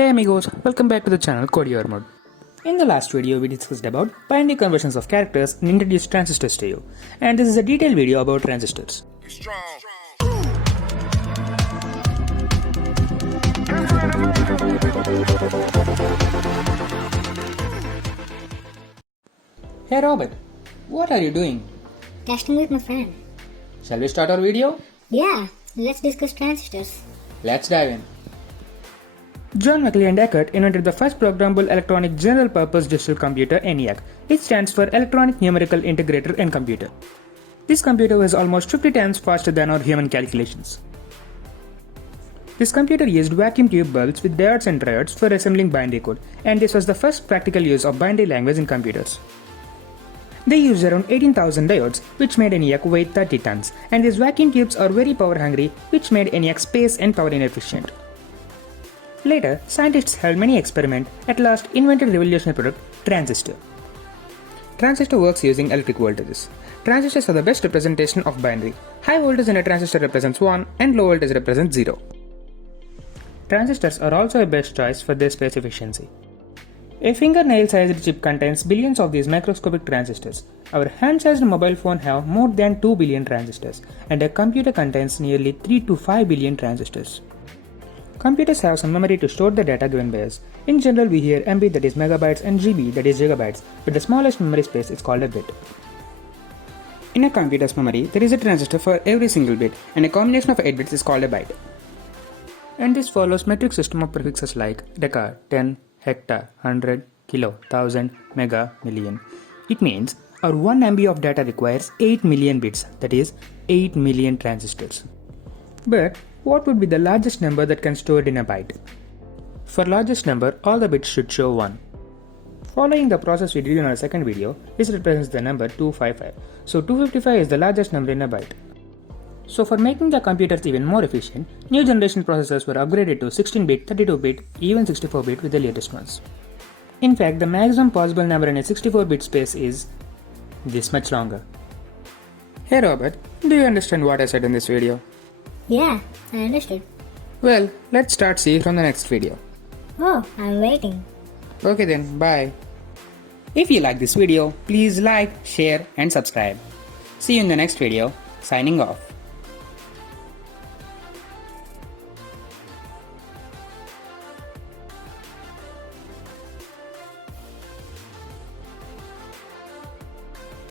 Hey amigos, welcome back to the channel Code Mode. In the last video we discussed about binary conversions of characters and introduced transistors to you, and this is a detailed video about transistors. Hey Robert, what are you doing? Testing with my friend. Shall we start our video? Yeah, let's discuss transistors. Let's dive in. John Mackley and Eckert invented the first programmable electronic general-purpose digital computer ENIAC. It stands for Electronic Numerical Integrator and Computer. This computer was almost 50 times faster than our human calculations. This computer used vacuum tube bulbs with diodes and triodes for assembling binary code, and this was the first practical use of binary language in computers. They used around 18,000 diodes, which made ENIAC weigh 30 tons, and these vacuum tubes are very power hungry, which made ENIAC space and power inefficient. Later, scientists held many experiments, at last invented revolutionary product, transistor. Transistor works using electric voltages. Transistors are the best representation of binary. High voltage in a transistor represents 1 and low voltage represents 0. Transistors are also a best choice for their space efficiency. A fingernail-sized chip contains billions of these microscopic transistors. Our hand-sized mobile phone have more than 2 billion transistors, and a computer contains nearly 3 to 5 billion transistors. Computers have some memory to store the data given by us. In general, we hear MB, that is megabytes, and GB, that is gigabytes, but the smallest memory space is called a bit. In a computer's memory, there is a transistor for every single bit, and a combination of 8 bits is called a byte. And this follows metric system of prefixes like deca, 10, hecta, 100, kilo, 1000, mega, million. It means our 1 MB of data requires 8 million bits, that is 8 million transistors. But what would be the largest number that can store it in a byte? For largest number, all the bits should show 1. Following the process we did in our second video, this represents the number 255. So 255 is the largest number in a byte. So for making the computers even more efficient, new generation processors were upgraded to 16-bit, 32-bit, even 64-bit with the latest ones. In fact, the maximum possible number in a 64-bit space is this much longer. Hey Robert, do you understand what I said in this video? Yeah, I understood. Well, let's start see you from the next video. Oh, I'm waiting. Okay then, bye. If you like this video, please like, share and subscribe. See you in the next video. Signing off.